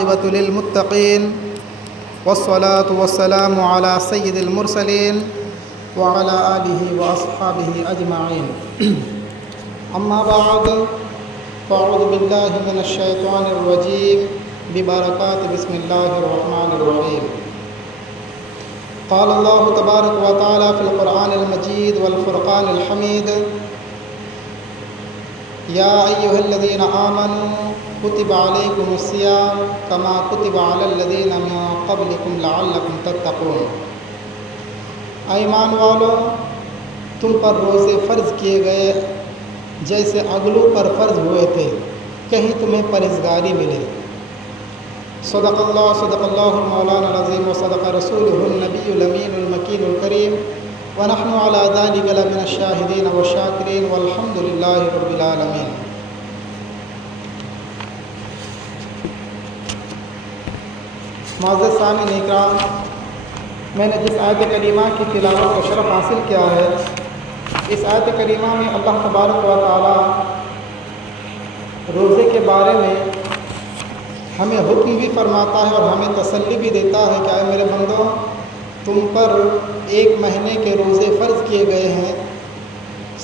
والعاقبة للمتقين والصلاة والسلام على سيد المرسلين وعلى آله وأصحابه أجمعين. أما بعد فأعوذ بالله من الشيطان الرجيم ببركات بسم الله الرحمن الرحيم. قال الله تبارك وتعالى في القرآن المجيد والفرقان الحميد: يا أيها الذين آمنوا كتب عليكم الصيام كما كتب على الذين من قبلكم لعلكم تتقون. ایمان والو، تم پر روزے فرض کیے گئے جیسے اگلوں پر فرض ہوئے تھے، کہیں تمہیں پرہیزگاری ملے. صدق اللہ مولانا العظیم وصدق رسولہ النبی الامین المکین الکریم ونحن علی ذلک لمن الشاہدین والشاکرین والحمد للہ رب العالمین. معزز سامعین اکرام، میں نے جس آیت کریمہ کی تلاوت کا شرف حاصل کیا ہے، اس آیت کریمہ میں اللہ تبارک و تعالی روزے کے بارے میں ہمیں حکم بھی فرماتا ہے اور ہمیں تسلی بھی دیتا ہے کہ اے میرے بندو، تم پر 1 مہینے کے روزے فرض کیے گئے ہیں.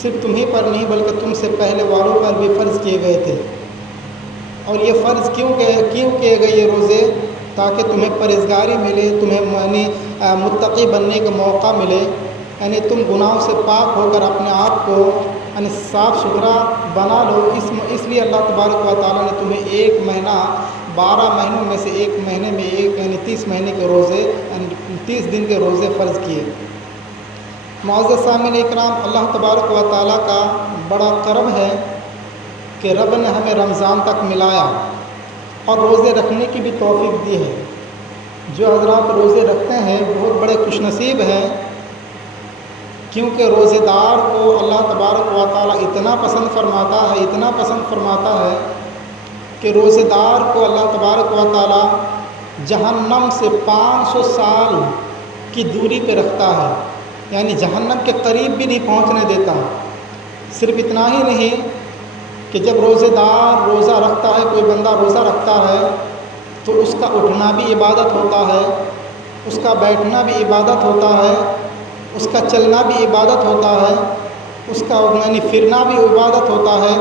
صرف تمہیں پر نہیں بلکہ تم سے پہلے والوں پر بھی فرض کیے گئے تھے. اور یہ فرض کیوں کیے گئے یہ روزے؟ تاکہ تمہیں پرہیزگاری ملے، تمہیں متقی بننے کا موقع ملے. یعنی تم گناہوں سے پاک ہو کر اپنے آپ کو صاف ستھرا بنا لو. اس لیے اللہ تبارک و تعالیٰ نے تمہیں 1 مہینہ 12 مہینوں میں سے 1 مہینے میں یعنی 30 مہینے کے روزے 30 دن کے روزے فرض کیے. معزز سامعین اکرام، اللہ تبارک و تعالیٰ کا بڑا کرم ہے کہ رب نے ہمیں رمضان تک ملایا اور روزے رکھنے کی بھی توفیق دی ہے. جو حضرات روزے رکھتے ہیں بہت بڑے خوش نصیب ہیں، کیونکہ روزے دار کو اللہ تبارک و تعالیٰ اتنا پسند فرماتا ہے کہ روزے دار کو اللہ تبارک و تعالیٰ جہنم سے 500 سال کی دوری پہ رکھتا ہے. یعنی جہنم کے قریب بھی نہیں پہنچنے دیتا. صرف اتنا ہی نہیں کہ جب روزے دار روزہ رکھتا ہے، کوئی بندہ روزہ رکھتا ہے تو اس کا اٹھنا بھی عبادت ہوتا ہے، اس کا بیٹھنا بھی عبادت ہوتا ہے، اس کا چلنا بھی عبادت ہوتا ہے، اس کا پھرنا بھی عبادت ہوتا ہے.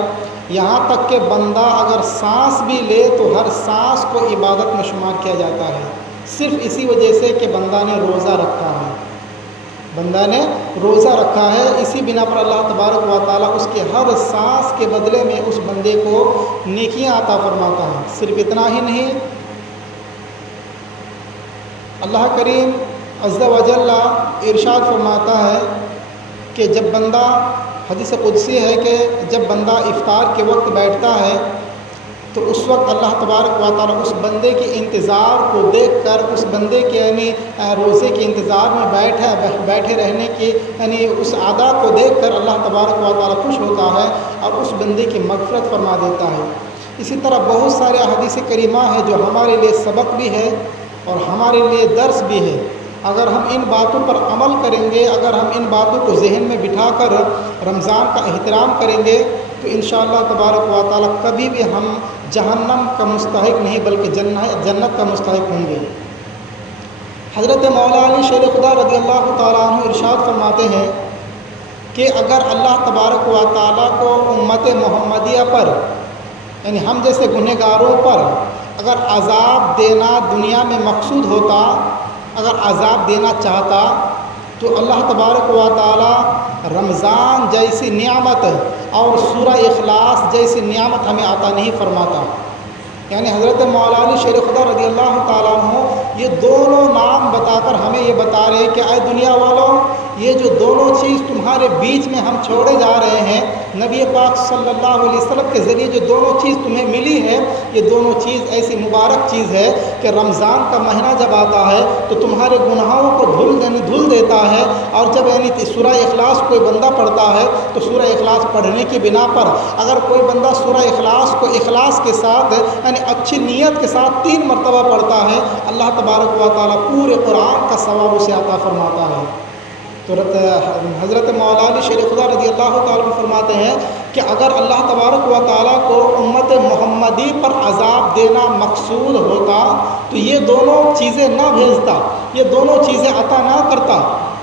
یہاں تک کہ بندہ اگر سانس بھی لے تو ہر سانس کو عبادت میں شمار کیا جاتا ہے، صرف اسی وجہ سے کہ بندہ نے روزہ رکھا ہے. اسی بنا پر اللہ تبارک و تعالیٰ اس کے ہر سانس کے بدلے میں اس بندے کو نیکیاں عطا فرماتا ہے. صرف اتنا ہی نہیں، اللہ کریم عز و جل ارشاد فرماتا ہے کہ جب بندہ، حدیث قدسی ہے کہ جب بندہ افطار کے وقت بیٹھتا ہے تو اس وقت اللہ تبارک و تعالیٰ اس بندے کے انتظار کو دیکھ کر، اس بندے کے روزے کے انتظار میں بیٹھے رہنے کی اس ادا کو دیکھ کر اللہ تبارک و تعالیٰ خوش ہوتا ہے اور اس بندے کی مغفرت فرما دیتا ہے. اسی طرح بہت سارے احادیث کریمہ ہیں جو ہمارے لیے سبق بھی ہے اور ہمارے لیے درس بھی ہے. اگر ہم ان باتوں پر عمل کریں گے، اگر ہم ان باتوں کو ذہن میں بٹھا کر رمضان کا احترام کریں گے تو انشاءاللہ تبارک و تعالیٰ کبھی بھی ہم جہنم کا مستحق نہیں بلکہ جنت کا مستحق ہوں گے. حضرت مولا علی شیر خدا رضی اللہ تعالیٰ عنہ ارشاد فرماتے ہیں کہ اگر اللہ تبارک و تعالیٰ کو امت محمدیہ پر، یعنی ہم جیسے گنہگاروں پر اگر عذاب دینا دنیا میں مقصود ہوتا، اگر عذاب دینا چاہتا تو اللہ تبارک و تعالیٰ رمضان جیسی نعمت اور سورہ اخلاص جیسی نعمت ہمیں عطا نہیں فرماتا. یعنی حضرت مولا علی شیر خدا رضی اللہ تعالیٰ عنہ یہ دونوں نام بتا کر ہمیں یہ بتا رہے ہیں کہ اے دنیا والوں، یہ جو دونوں چیز تمہارے بیچ میں ہم چھوڑے جا رہے ہیں، نبی پاک صلی اللہ علیہ وسلم کے ذریعے جو دونوں چیز تمہیں ملی ہے، یہ دونوں چیز ایسی مبارک چیز ہے کہ رمضان کا مہینہ جب آتا ہے تو تمہارے گناہوں کو دھل دیتا ہے. اور جب سورہ اخلاص کوئی بندہ پڑھتا ہے تو سورہ اخلاص پڑھنے کی بنا پر اگر کوئی بندہ سورہ اخلاص کو اخلاص کے ساتھ اچھی نیت کے ساتھ 3 مرتبہ پڑھتا ہے، اللہ تبارک و تعالیٰ پورے قرآن کا ثواب اسے عطا فرماتا ہے. تو حضرت مولا علی شیر خدا رضی اللہ تعالیٰ عنہ فرماتے ہیں کہ اگر اللہ تبارک و تعالیٰ کو امت محمدی پر عذاب دینا مقصود ہوتا تو یہ دونوں چیزیں نہ بھیجتا، یہ دونوں چیزیں عطا نہ کرتا۔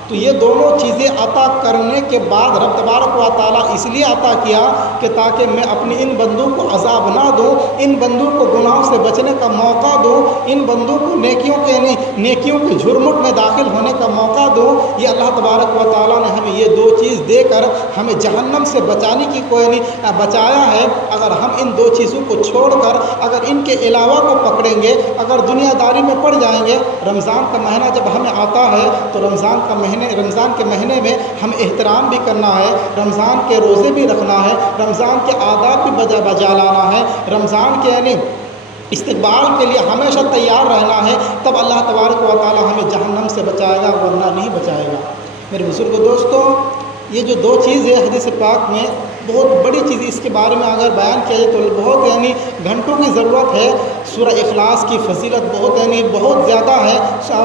تو یہ دونوں چیزیں عطا کرنے کے بعد رب تبارک و تعالیٰ اس لیے عطا کیا کہ تاکہ میں اپنی ان بندوں کو عذاب نہ دوں، ان بندوں کو گناہوں سے بچنے کا موقع دوں، ان بندوں کو نیکیوں کے جھرمٹ میں داخل ہونے کا موقع دوں۔ یہ اللہ تبارک و تعالیٰ نے ہمیں یہ دو چیز دے کر ہمیں جہنم سے بچانے کی بچایا ہے۔ اگر ہم ان دو چیزوں کو چھوڑ کر اگر ان کے علاوہ کو پکڑیں گے، اگر دنیا داری میں پڑ جائیں گے، رمضان کا مہینہ جب ہمیں آتا ہے تو رمضان کے مہینے میں ہم احترام بھی کرنا ہے، رمضان کے روزے بھی رکھنا ہے، رمضان کے آداب بھی بجا لانا ہے، رمضان کے استقبال کے لیے ہمیشہ تیار رہنا ہے، تب اللہ تبارک و تعالیٰ ہمیں جہنم سے بچائے گا، ورنہ نہیں بچائے گا۔ میرے بزرگ دوستوں، یہ جو دو چیز ہے حدیث پاک میں بہت بڑی چیز، اس کے بارے میں اگر بیان کیا جائے تو بہت گھنٹوں کی ضرورت ہے۔ سورہ اخلاص کی فضیلت بہت زیادہ ہے،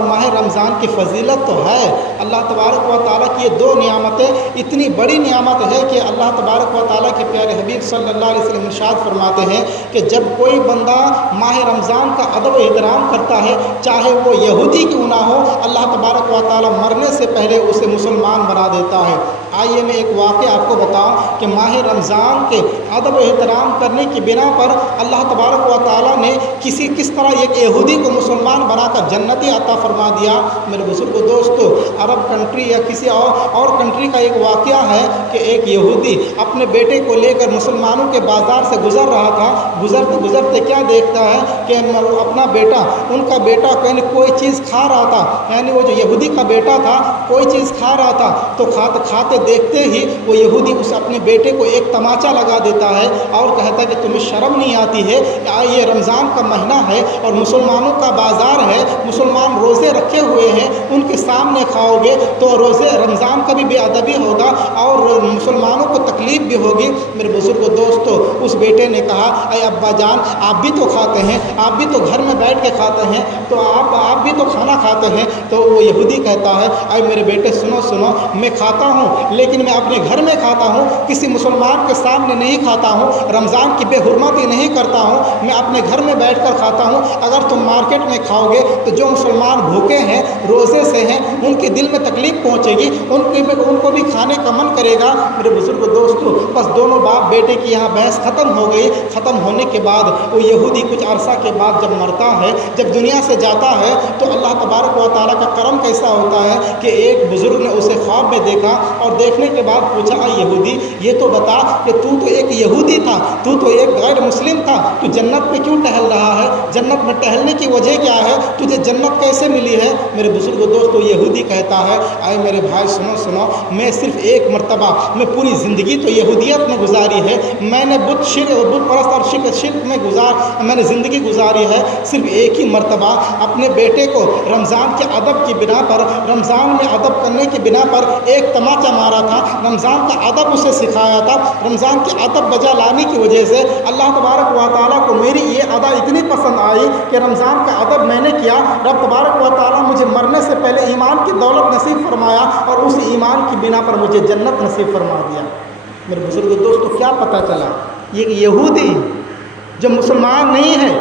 ماہ رمضان کی فضیلت تو ہے۔ اللہ تبارک و تعالیٰ کی یہ دو نعمتیں اتنی بڑی نعمت ہے کہ اللہ تبارک و تعالیٰ کے پیارے حبیب صلی اللہ علیہ وسلم ارشاد فرماتے ہیں کہ جب کوئی بندہ ماہ رمضان کا ادب و احترام کرتا ہے، چاہے وہ یہودی کیوں نہ ہو، اللہ تبارک و تعالیٰ مرنے سے پہلے اسے مسلمان بنا دیتا ہے۔ آئیے میں ایک واقعہ آپ کو بتاؤں کہ ماہ رمضان کے ادب و احترام کرنے کی بنا پر اللہ تبارک و تعالیٰ نے کس طرح ایک یہودی کو مسلمان بنا کر جنتی عطا فرما دیا۔ میرے بزرگ دوستو، عرب کنٹری یا کسی اور کنٹری کا ایک واقعہ ہے کہ ایک یہودی اپنے بیٹے کو لے کر مسلمانوں کے بازار سے گزر رہا تھا۔ گزرتے کیا دیکھتا ہے کہ اپنا بیٹا، ان کا بیٹا کوئی چیز کھا رہا تھا، وہ جو یہودی کا بیٹا تھا کوئی چیز کھا رہا تھا، تو کھاتے دیکھتے ہی وہ یہودی اس اپنے بیٹے کو ایک تماچا لگا دیتا ہے اور کہتا ہے کہ تمہیں شرم نہیں آتی ہے؟ یہ رمضان کا مہینہ ہے اور مسلمانوں کا بازار ہے، مسلمان روزے رکھے ہوئے ہیں، ان کے سامنے کھاؤ گے تو روزے رمضان کا بھی بے ادبی ہوگا اور مسلمانوں کو تکلیف بھی ہوگی۔ میرے بزرگ دوستو، اس بیٹے نے کہا، اے ابا جان، آپ بھی تو کھاتے ہیں، آپ بھی تو گھر میں بیٹھ کے کھاتے ہیں، تو آپ بھی تو کھانا کھاتے ہیں۔ تو وہ یہودی کہتا ہے، اے میرے بیٹے سنو، میں کھاتا ہوں لیکن میں اپنے گھر میں کھاتا ہوں، کسی مسلمان کے سامنے نہیں کھاتا ہوں، رمضان کی بے حرمتی نہیں کرتا ہوں، میں اپنے گھر میں بیٹھ کر کھاتا ہوں۔ اگر تم مارکیٹ میں کھاؤ گے تو جو مسلمان بھوکے ہیں، روزے سے ہیں، ان کے دل میں تکلیف پہنچے گی، ان کو بھی کھانے کا من کرے گا۔ میرے بزرگ دوستو، بس دونوں باپ بیٹے کی یہاں بحث ختم ہو گئی۔ ختم ہونے کے بعد وہ یہودی کچھ عرصہ کے بعد جب مرتا ہے، جب دنیا سے جاتا ہے، تو اللہ تبارک و تعالیٰ کا کرم کیسا ہوتا ہے کہ ایک بزرگ نے اسے خواب میں دیکھا اور دیکھنے کے بعد پوچھا، اے یہودی، یہ تو بتا کہ تو ایک یہودی تھا، تو ایک غیر مسلم تھا، تو جنت میں کیوں ٹہل رہا ہے؟ جنت میں ٹہلنے کی وجہ کیا ہے؟ تجھے جنت کیسے ملی ہے؟ میرے بزرگ دوستو، یہودی کہتا ہے، اے میرے بھائی سنو، میں صرف ایک مرتبہ، میں پوری زندگی تو یہودیت میں گزاری ہے، میں نے بت پرست اور شرک میں نے زندگی گزاری ہے، صرف ایک ہی مرتبہ اپنے بیٹے کو رمضان کے ادب کی بنا پر، رمضان میں ادب کرنے کی بنا پر ایک تماچا مارا تھا، رمضان کا ادب اسے سکھایا تھا۔ رمضان کے ادب بجا لانے کی وجہ سے اللہ تبارک و تعالیٰ کو میری یہ ادا اتنی پسند آئی کہ رمضان کا ادب میں نے کیا، رب تبارک و تعالیٰ مجھے مرنے سے پہلے ایمان کی دولت نصیب فرمایا اور اس ایمان کی بنا پر مجھے جنت نصیب فرما دیا۔ میرے بزرگ دوستو، کیا پتہ چلا؟ یہ یہودی جو مسلمان نہیں ہے،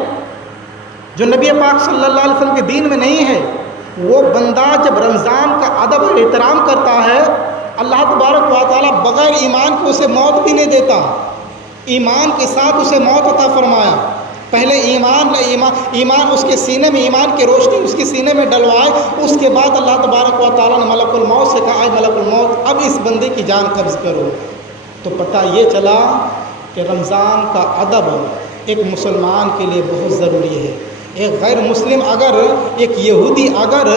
جو نبی پاک صلی اللہ علیہ وسلم کے دین میں نہیں ہے، وہ بندہ جب رمضان کا ادب اور احترام کرتا ہے، اللہ تبارک و تعالیٰ بغیر ایمان کے اسے موت بھی نہیں دیتا، ایمان کے ساتھ اسے موت عطا فرمایا۔ پہلے ایمان اس کے سینے میں، ایمان کی روشنی اس کے سینے میں ڈلوائے، اس کے بعد اللہ تبارک و تعالیٰ نے ملک الموت سے کہا، اے ملک الموت، اب اس بندے کی جان قبض کرو۔ تو پتہ یہ چلا کہ رمضان کا ادب ایک مسلمان کے لیے بہت ضروری ہے۔ ایک غیر مسلم ایک یہودی اگر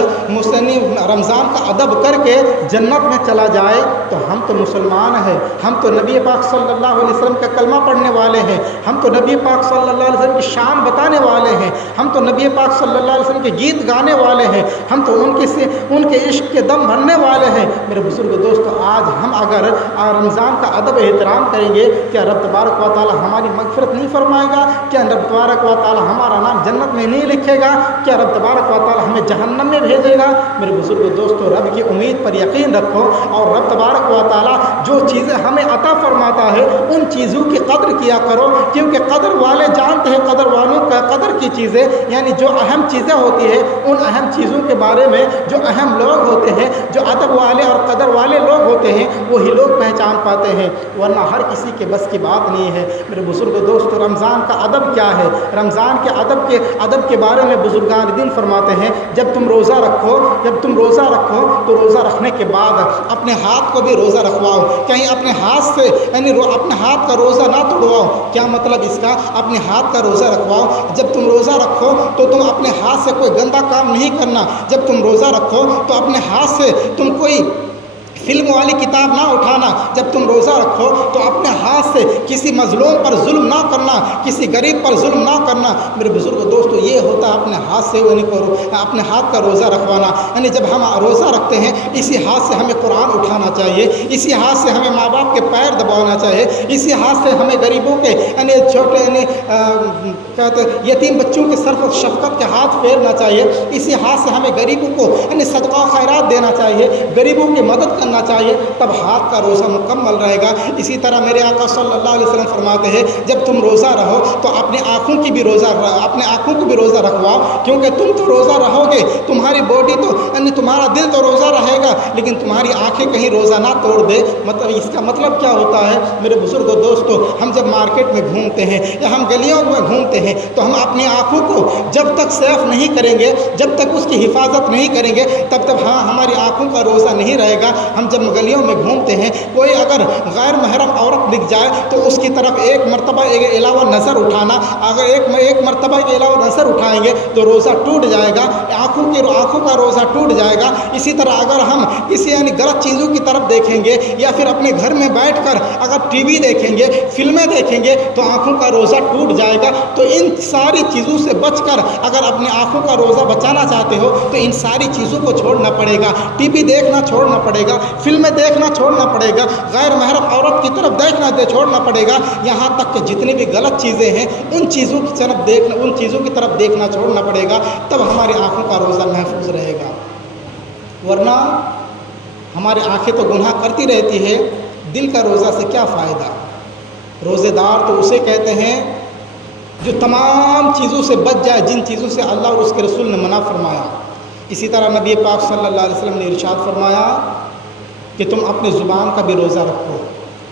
رمضان کا ادب کر کے جنت میں چلا جائے تو ہم تو مسلمان ہیں، ہم تو نبی پاک صلی اللہ علیہ وسلم کا کلمہ پڑھنے والے ہیں، ہم تو نبی پاک صلی اللہ علیہ وسلم کی شان بتانے والے ہیں، ہم تو نبی پاک صلی اللہ علیہ وسلم کے گیت گانے والے ہیں، ہم تو ان کے عشق کے دم بھرنے والے ہیں۔ میرے بزرگ دوستو، آج ہم اگر رمضان کا ادب احترام کریں گے، کیا رب تبارک و تعالی ہماری مغفرت نہیں فرمائے گا؟ کیا رب تبارک و تعالی ہمارا نام جنت میں یہ نہیں لکھے گا کہ رب تبارک و تعالی ہمیں جہنم میں بھیجے گا۔ میرے بزرگ دوستو، رب کی امید پر یقین رکھو اور رب تبارک و تعالی جو چیزیں ہمیں عطا فرماتا ہے ان چیزوں کی قدر کیا کرو، کیونکہ قدر والے جانتے ہیں قدر والوں کا قدر کی چیزیں، یعنی جو اہم چیزیں ہوتی ہیں ان اہم چیزوں کے بارے میں جو اہم لوگ ہوتے ہیں، جو ادب والے اور قدر والے لوگ ہوتے ہیں، وہی لوگ پہچان پاتے ہیں، ورنہ ہر کسی کے بس کی بات نہیں ہے۔ میرے بزرگ دوستو، رمضان کا ادب کیا ہے؟ رمضان کے ادب کے بارے میں بزرگان دین فرماتے ہیں جب تم روزہ رکھو تو روزہ رکھنے کے بعد اپنے ہاتھ کو بھی روزہ رکھواؤ، کہیں اپنے ہاتھ سے یعنی اپنے ہاتھ کا روزہ نہ توڑواؤ۔ کیا مطلب اس کا؟ اپنے ہاتھ کا روزہ رکھواؤ، جب تم روزہ رکھو تو تم اپنے ہاتھ سے کوئی گندا کام نہیں کرنا، جب تم روزہ رکھو تو اپنے ہاتھ سے تم کوئی فلم والی کتاب نہ اٹھانا، جب تم روزہ رکھو تو اپنے ہاتھ سے کسی مظلوم پر ظلم نہ کرنا، کسی غریب پر ظلم نہ کرنا۔ میرے بزرگ دوستو، یہ ہوتا ہے اپنے ہاتھ سے اپنے ہاتھ کا روزہ رکھوانا، یعنی جب ہم روزہ رکھتے ہیں اسی ہاتھ سے ہمیں قرآن اٹھانا چاہیے، اسی ہاتھ سے ہمیں ماں باپ کے پیر دبانا چاہیے، اسی ہاتھ سے ہمیں غریبوں کے یعنی چھوٹے یتیم بچوں کے سر پر شفقت کے ہاتھ پھیرنا چاہیے، اسی ہاتھ سے ہمیں غریبوں کو یعنی صدقہ و خیرات دینا چاہیے، غریبوں کی مدد کرنا چاہیے، تب ہاتھ کا روزہ مکمل رہے گا۔ اسی طرح میرے آقا صلی اللہ علیہ وسلم فرماتے ہیں جب تم روزہ رہو تو اپنے آنکھوں کو بھی روزہ رکھواؤ، کیونکہ تم تو روزہ رہو گے، تمہاری باڈی تو یعنی تمہارا دل تو روزہ رہے گا لیکن تمہاری آنکھیں کہیں روزہ نہ توڑ دے۔ مطلب اس کا مطلب کیا ہوتا ہے میرے بزرگ دوستو؟ ہم جب مارکیٹ میں گھومتے ہیں یا ہم گلیوں میں گھومتے ہیں تو ہم اپنی آنکھوں کو جب تک سیف نہیں کریں گے، جب تک اس کی حفاظت نہیں کریں گے، تب تک ہماری آنکھوں کا روزہ نہیں رہے گا۔ ہم جب گلیوں میں گھومتے ہیں، کوئی اگر غیر محرم عورت دکھ جائے تو اس کی طرف ایک مرتبہ علاوہ نظر اٹھانا، اگر ایک مرتبہ کے علاوہ نظر اٹھائیں گے تو روزہ ٹوٹ جائے گا، آنکھوں کا روزہ ٹوٹ جائے گا۔ اسی طرح اگر ہم کسی یعنی غلط چیزوں کی طرف دیکھیں گے یا پھر اپنے گھر میں بیٹھ کر اگر ٹی وی دیکھیں گے، فلمیں دیکھیں گے تو آنکھوں کا روزہ ٹوٹ جائے گا۔ تو ان ساری چیزوں سے بچ کر اگر اپنی آنکھوں کا روزہ بچانا چاہتے ہو تو ان ساری چیزوں کو چھوڑنا پڑے گا، ٹی وی دیکھنا چھوڑنا پڑے گا، فلمیں دیکھنا چھوڑنا پڑے گا، غیر محرم عورت کی طرف دیکھنا چھوڑنا پڑے گا، یہاں تک کہ جتنی بھی غلط چیزیں ہیں ان چیزوں کی طرف دیکھنا چھوڑنا پڑے گا، تب ہماری آنکھوں کا روزہ محفوظ رہے گا۔ ورنہ ہماری آنکھیں تو گناہ کرتی رہتی ہے، دل کا روزہ سے کیا فائدہ؟ روزے دار تو اسے کہتے ہیں جو تمام چیزوں سے بچ جائے جن چیزوں سے اللہ اور اس کے رسول نے منع فرمایا۔ اسی طرح نبی پاک صلی اللہ علیہ وسلم نے ارشاد فرمایا کہ تم اپنی زبان کا بھی روزہ رکھو،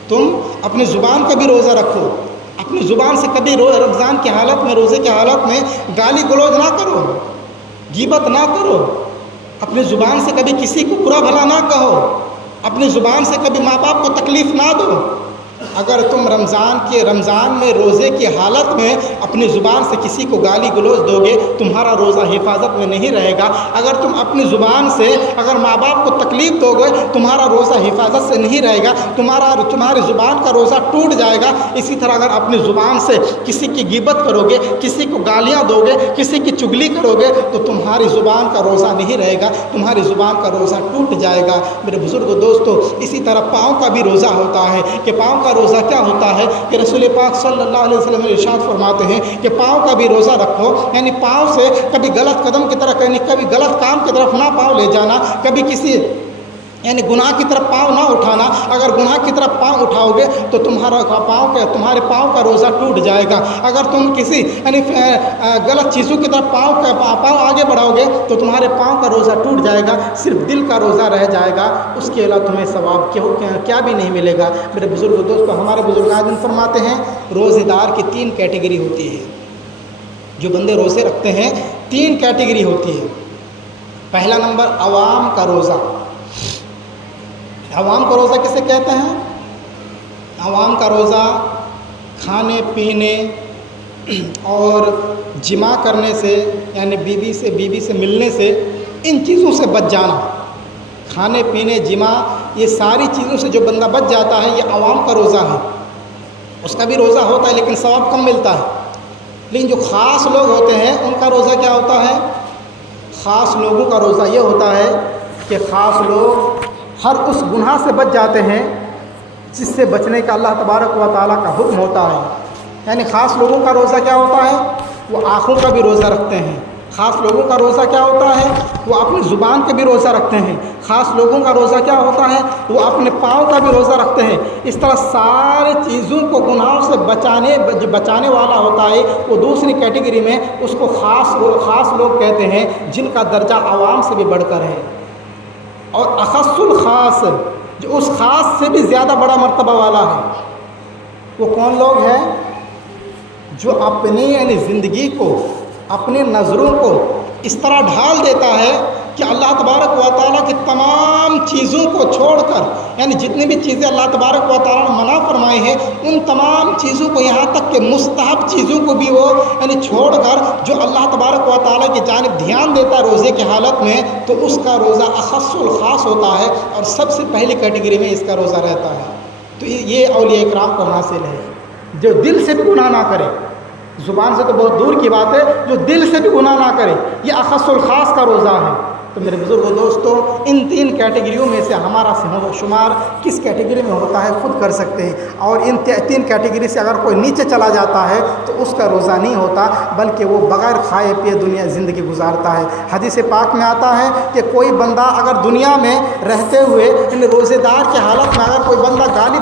تم اپنی زبان کا بھی روزہ رکھو، اپنی زبان سے کبھی رمضان کی حالت میں، روزے کی حالت میں گالی گلوچ نہ کرو، غیبت نہ کرو، اپنی زبان سے کبھی کسی کو برا بھلا نہ کہو، اپنی زبان سے کبھی ماں باپ کو تکلیف نہ دو۔ اگر تم رمضان میں روزے کی حالت میں اپنی زبان سے کسی کو گالی گلوچ دو گے، تمہارا روزہ حفاظت میں نہیں رہے گا۔ اگر تم اپنی زبان سے اگر ماں باپ کو تکلیف دو گے، تمہارا روزہ حفاظت سے نہیں رہے گا، تمہاری زبان کا روزہ ٹوٹ جائے گا۔ اسی طرح اگر اپنی زبان سے کسی کی غیبت کرو گے، کسی کو گالیاں دو گے، کسی کی چگلی کرو گے تو تمہاری زبان کا روزہ نہیں رہے گا، تمہاری زبان کا روزہ ٹوٹ جائے گا۔ میرے بزرگ دوستو، اسی طرح پاؤں کا بھی روزہ ہوتا ہے کہ پاؤں کا روزہ کیا ہوتا ہے کہ رسول پاک صلی اللہ علیہ وسلم ارشاد فرماتے ہیں کہ پاؤں کا بھی روزہ رکھو، یعنی پاؤں سے کبھی غلط قدم کی طرف، یعنی کبھی غلط کام کی طرف نہ پاؤں لے جانا، کبھی کسی یعنی گناہ کی طرف پاؤں نہ اٹھانا۔ اگر گناہ کی طرف پاؤں اٹھاؤ گے تو تمہارے پاؤں کا روزہ ٹوٹ جائے گا۔ اگر تم کسی یعنی غلط چیزوں کی طرف پاؤں آگے بڑھاؤ گے تو تمہارے پاؤں کا روزہ ٹوٹ جائے گا، صرف دل کا روزہ رہ جائے گا، اس کے علاوہ تمہیں ثواب کیا بھی نہیں ملے گا۔ میرے بزرگ دوستو، ہمارے بزرگان فرماتے ہیں روزے دار کی 3 کیٹیگری ہوتی ہے۔ جو بندے روزے رکھتے ہیں 3 کیٹیگری ہوتی ہے۔ پہلا نمبر عوام کا روزہ۔ عوام کا روزہ کسے کہتے ہیں؟ عوام کا روزہ کھانے پینے اور جماع کرنے سے، یعنی بیوی سے ملنے سے، ان چیزوں سے بچ جانا۔ کھانے پینے، جماع، یہ ساری چیزوں سے جو بندہ بچ جاتا ہے، یہ عوام کا روزہ ہے۔ اس کا بھی روزہ ہوتا ہے لیکن ثواب کم ملتا ہے۔ لیکن جو خاص لوگ ہوتے ہیں ان کا روزہ کیا ہوتا ہے؟ خاص لوگوں کا روزہ یہ ہوتا ہے کہ خاص لوگ ہر اس گناہ سے بچ جاتے ہیں جس سے بچنے کا اللہ تبارک و تعالیٰ کا حکم ہوتا ہے۔ یعنی خاص لوگوں کا روزہ کیا ہوتا ہے؟ وہ آنکھوں کا بھی روزہ رکھتے ہیں۔ خاص لوگوں کا روزہ کیا ہوتا ہے؟ وہ اپنی زبان کا بھی روزہ رکھتے ہیں۔ خاص لوگوں کا روزہ کیا ہوتا ہے؟ وہ اپنے پاؤں کا بھی روزہ رکھتے ہیں۔ اس طرح سارے چیزوں کو گناہوں سے بچانے والا ہوتا ہے، وہ دوسری کیٹیگری میں اس کو خاص لوگ کہتے ہیں، جن کا درجہ عوام سے بھی بڑھ کر ہے۔ اور اخص الخاص، جو اس خاص سے بھی زیادہ بڑا مرتبہ والا ہے، وہ کون لوگ ہیں؟ جو اپنی زندگی کو، اپنی نظروں کو اس طرح ڈھال دیتا ہے کہ اللہ تبارک و تعالیٰ کی تمام چیزوں کو چھوڑ کر، جتنی بھی چیزیں اللہ تبارک و تعالیٰ نے منع فرمائی ہیں، ان تمام چیزوں کو، یہاں تک کہ مستحب چیزوں کو بھی وہ چھوڑ کر جو اللہ تبارک و تعالیٰ کی جانب دھیان دیتا ہے روزے کی حالت میں، تو اس کا روزہ اخص الخاص ہوتا ہے اور سب سے پہلی کیٹیگری میں اس کا روزہ رہتا ہے۔ تو یہ اولیاء کرام کو حاصل ہے، جو دل سے بھی گناہ نہ کرے، زبان سے تو بہت دور کی بات ہے، جو دل سے بھی گناہ نہ کرے، یہ اخص الخاص کا روزہ ہے۔ تو میرے بزرگوں دوستوں، ان تین کیٹیگریوں میں سے ہمارا صحیح و شمار کس کیٹیگری میں ہوتا ہے خود کر سکتے ہیں، اور ان تین کیٹیگری سے اگر کوئی نیچے چلا جاتا ہے تو اس کا روزہ نہیں ہوتا، بلکہ وہ بغیر کھائے پیے دنیا زندگی گزارتا ہے۔ حدیث پاک میں آتا ہے کہ کوئی بندہ اگر دنیا میں رہتے ہوئے روزے دار کی حالت میں اگر کوئی بندہ گالی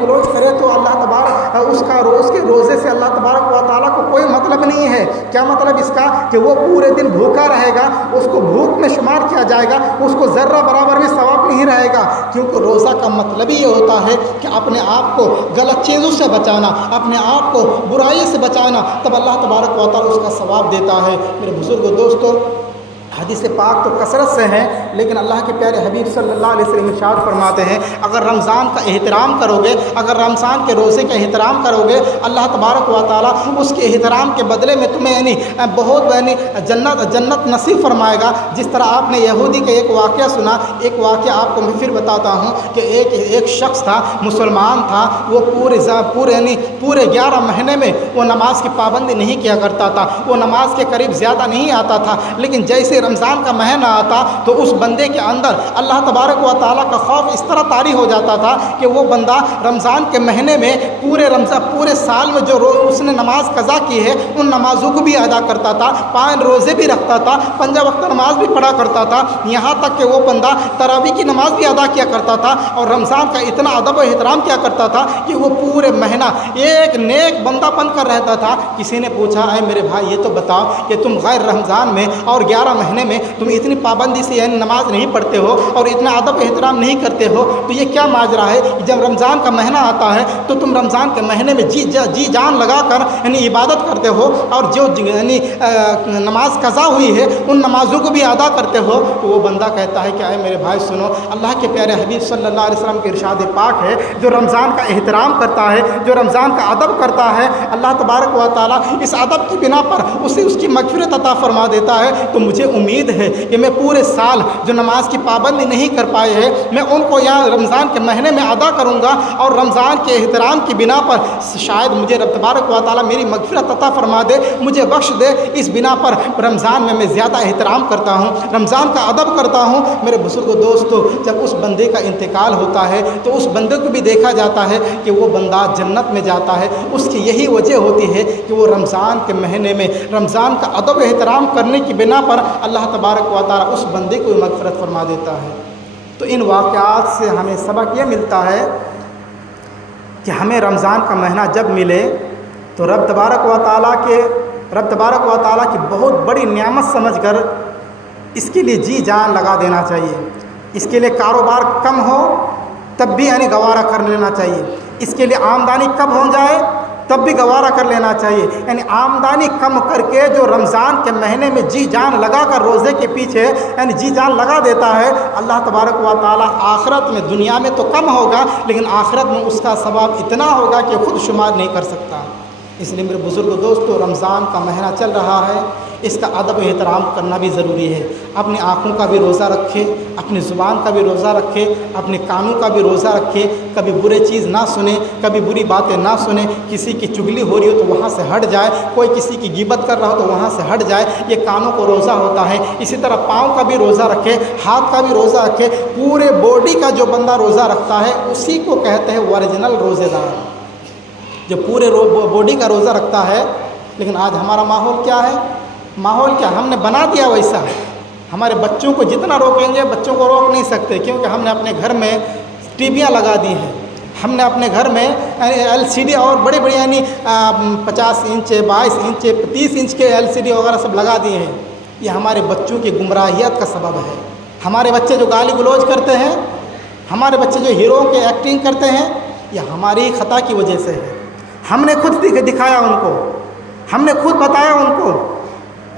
گلوچ کرے تو اللہ تبارک اس کے روزے سے اللہ تبارک و تعالیٰ کو کوئی مطلب نہیں ہے۔ کیا مطلب اس کا؟ کہ وہ پورے دن بھوکا رہے گا، اس کو بھوک میں شمار کیا جائے گا، اس کو ذرہ برابر بھی ثواب نہیں رہے گا، کیونکہ روزہ کا مطلب ہی یہ ہوتا ہے کہ اپنے آپ کو غلط چیزوں سے بچانا، اپنے آپ کو برائی سے بچانا، تب اللہ تبارک و تعالیٰ اس کا ثواب دیتا ہے۔ میرے بزرگوں دوستوں، حدیث پاک تو کثرت سے ہیں، لیکن اللہ کے پیارے حبیب صلی اللہ علیہ وسلم ارشاد فرماتے ہیں، اگر رمضان کا احترام کرو گے، اگر رمضان کے روزے کا احترام کرو گے، اللہ تبارک و تعالیٰ اس کے احترام کے بدلے میں تمہیں بہت جنت نصیب فرمائے گا۔ جس طرح آپ نے یہودی کا ایک واقعہ سنا، ایک واقعہ آپ کو میں پھر بتاتا ہوں کہ ایک شخص تھا، مسلمان تھا، وہ پورے 11 مہینے میں وہ نماز کی پابندی نہیں کیا کرتا تھا، وہ نماز کے قریب زیادہ نہیں آتا تھا، لیکن جیسے رمضان کا مہینہ آتا تو اس بندے کے اندر اللہ تبارک و تعالیٰ کا خوف اس طرح طاری ہو جاتا تھا کہ وہ بندہ رمضان کے مہینے میں پورے سال میں جو اس نے نماز قضا کی ہے ان نمازوں کو بھی ادا کرتا تھا، 5 روزے بھی رکھتا تھا، 5 وقت نماز بھی پڑھا کرتا تھا، یہاں تک کہ وہ بندہ تراویح کی نماز بھی ادا کیا کرتا تھا، اور رمضان کا اتنا ادب و احترام کیا کرتا تھا کہ وہ پورے مہینہ ایک نیک بندہ بن کر رہتا تھا۔ کسی نے پوچھا، اے میرے بھائی یہ تو بتاؤ کہ تم غیر رمضان میں اور 11 مہینے میں تم اتنی پابندی سے نماز نہیں پڑھتے ہو اور اتنا ادب احترام نہیں کرتے ہو، تو یہ کیا ماجرا ہے؟ جب رمضان کا مہینہ آتا ہے تو تم رمضان کے مہینے میں جی جان لگا کر عبادت کرتے ہو، اور جو نماز قضا ہوئی ہے ان نمازوں کو بھی ادا کرتے ہو۔ تو وہ بندہ کہتا ہے کہ اے میرے بھائی سنو، اللہ کے پیارے حبیب صلی اللہ علیہ وسلم کے ارشاد پاک ہے، جو رمضان کا احترام کرتا ہے، جو رمضان کا ادب کرتا ہے، اللہ تبارک و تعالیٰ اس ادب کی بنا پر اسے اس کی مغفرت عطا فرما دیتا ہے۔ تو مجھے امید ہے کہ میں پورے سال جو نماز کی پابندی نہیں کر پائے ہیں، میں ان کو یہاں رمضان کے مہینے میں ادا کروں گا، اور رمضان کے احترام کی بنا پر شاید مجھے رب تبارک و تعالیٰ میری مغفرت عطا فرما دے، مجھے بخش دے۔ اس بنا پر رمضان میں زیادہ احترام کرتا ہوں، رمضان کا ادب کرتا ہوں۔ میرے بزرگوں دوستو، جب اس بندے کا انتقال ہوتا ہے تو اس بندے کو بھی دیکھا جاتا ہے کہ وہ بندہ جنت میں جاتا ہے۔ اس کی یہی وجہ ہوتی ہے کہ وہ رمضان کے مہینے میں رمضان کا ادب احترام کرنے کی بنا پر اللہ تبارک و تعالیٰ اس بندے کو مغفرت فرما دیتا ہے۔ تو ان واقعات سے ہمیں سبق یہ ملتا ہے کہ ہمیں رمضان کا مہینہ جب ملے تو رب تبارک و تعالیٰ کی بہت بڑی نعمت سمجھ کر اس کے لیے جی جان لگا دینا چاہیے۔ اس کے لیے کاروبار کم ہو تب بھی گوارا کر لینا چاہیے، اس کے لیے آمدنی کم ہو جائے تب بھی گوارا کر لینا چاہیے، آمدنی کم کر کے جو رمضان کے مہینے میں جی جان لگا کر روزے کے پیچھے جی جان لگا دیتا ہے، اللہ تبارک و تعالیٰ آخرت میں، دنیا میں تو کم ہوگا لیکن آخرت میں اس کا ثواب اتنا ہوگا کہ خود شمار نہیں کر سکتا۔ اس لیے میرے بزرگ دوستو، رمضان کا مہینہ چل رہا ہے، اس کا ادب احترام کرنا بھی ضروری ہے۔ اپنی آنکھوں کا بھی روزہ رکھے، اپنی زبان کا بھی روزہ رکھے، اپنے کانوں کا بھی روزہ رکھے، کبھی برے چیز نہ سنے، کبھی بری باتیں نہ سنے، کسی کی چگلی ہو رہی ہو تو وہاں سے ہٹ جائے، کوئی کسی کی غیبت کر رہا ہو تو وہاں سے ہٹ جائے، یہ کانوں کو روزہ ہوتا ہے۔ اسی طرح پاؤں کا بھی روزہ رکھے، ہاتھ کا بھی روزہ رکھے، پورے باڈی کا جو بندہ روزہ رکھتا ہے اسی کو کہتے ہیں اوریجنل روزے دار۔ جو پورے باڈی کا روزہ رکھتا ہے لیکن آج ہمارا ماحول کیا ہے؟ ماحول کیا ہم نے بنا دیا ویسا. ہمارے بچوں کو جتنا روکیں گے بچوں کو روک نہیں سکتے، کیونکہ ہم نے اپنے گھر میں ٹی ویاں لگا دی ہیں. ہم نے اپنے گھر میں LCD اور بڑے بڑے یعنی 50 انچ 22 انچ 30 انچ کے LCD وغیرہ سب لگا دیے ہیں. یہ ہمارے بچوں کی گمراہیت کا سبب ہے. ہمارے بچے جو گالی گلوچ کرتے ہیں، ہمارے بچے جو ہیرو کے ایکٹنگ کرتے ہیں، یہ ہماری خطا کی وجہ سے ہے. ہم نے خود دکھایا ان کو، ہم نے خود بتایا ان کو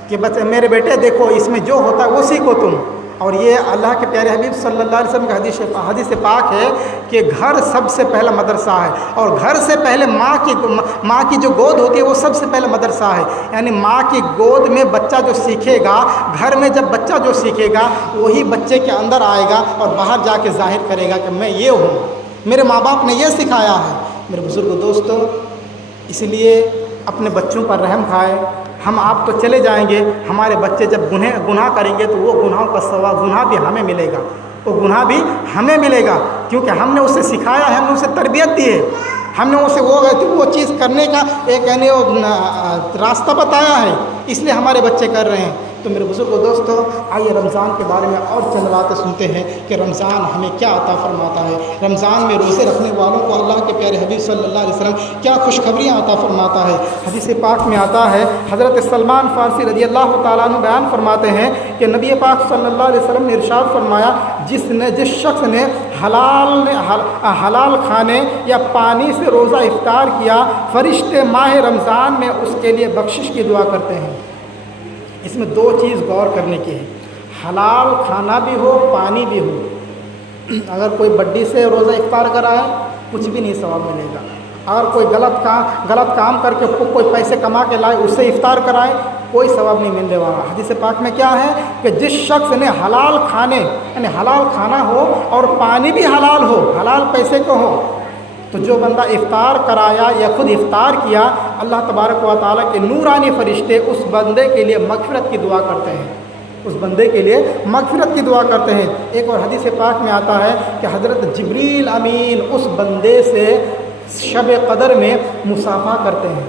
کہ میرے بیٹے دیکھو اس میں جو ہوتا ہے وہ سیکھو تم. اور یہ اللہ کے پیارے حبیب صلی اللہ علیہ وسلم کا حدیث پاک ہے کہ گھر سب سے پہلا مدرسہ ہے، اور گھر سے پہلے ماں کی جو گود ہوتی ہے وہ سب سے پہلا مدرسہ ہے. یعنی ماں کی گود میں بچہ جو سیکھے گا، گھر میں جب بچہ جو سیکھے گا وہی بچے کے اندر آئے گا اور باہر جا کے ظاہر کرے گا کہ میں یہ ہوں، میرے ماں باپ نے یہ سکھایا ہے. میرے بزرگ دوستوں، اس لیے اپنے بچوں پر رحم کھائے. ہم آپ تو چلے جائیں گے، ہمارے بچے جب گناہ کریں گے تو وہ گناہوں کا ثواب، گناہ بھی ہمیں ملے گا، وہ گناہ بھی ہمیں ملے گا، کیونکہ ہم نے اسے سکھایا ہے، ہم نے اسے تربیت دی ہے، ہم نے اسے وہ چیز کرنے کا ایک یعنی راستہ بتایا ہے، اس لیے ہمارے بچے کر رہے ہیں. تو میرے بزرگ دوستوں، آئیے رمضان کے بارے میں اور چند باتیں سنتے ہیں کہ رمضان ہمیں کیا عطا فرماتا ہے. رمضان میں روزے رکھنے والوں کو اللہ کے پیارے حبیب صلی اللہ علیہ وسلم کیا خوشخبریاں عطا فرماتا ہے. حدیث پاک میں آتا ہے، حضرت سلمان فارسی رضی اللہ تعالیٰ عنہ بیان فرماتے ہیں کہ نبی پاک صلی اللہ علیہ وسلم نے ارشاد فرمایا، جس شخص نے حلال کھانے یا پانی سے روزہ افطار کیا، فرشتے ماہ رمضان میں اس کے لیے بخشش کی دعا کرتے ہیں. اس میں دو چیز غور کرنے کی ہے، حلال کھانا بھی ہو، پانی بھی ہو. اگر کوئی بڈی سے روزہ افطار کرائے کچھ بھی نہیں ثواب ملے گا. اگر کوئی غلط کام کر کے کوئی پیسے کما کے لائے اس سے افطار کرائے کوئی ثواب نہیں ملنے والا. حدیث پاک میں کیا ہے کہ جس شخص نے حلال کھانے یعنی حلال کھانا ہو اور پانی بھی حلال ہو، حلال پیسے کو ہو، تو جو بندہ افطار کرایا یا خود افطار کیا، اللہ تبارک و تعالیٰ کے نورانی فرشتے اس بندے کے لیے مغفرت کی دعا کرتے ہیں، اس بندے کے لیے مغفرت کی دعا کرتے ہیں. ایک اور حدیث پاک میں آتا ہے کہ حضرت جبریل امین اس بندے سے شب قدر میں مصافحہ کرتے ہیں.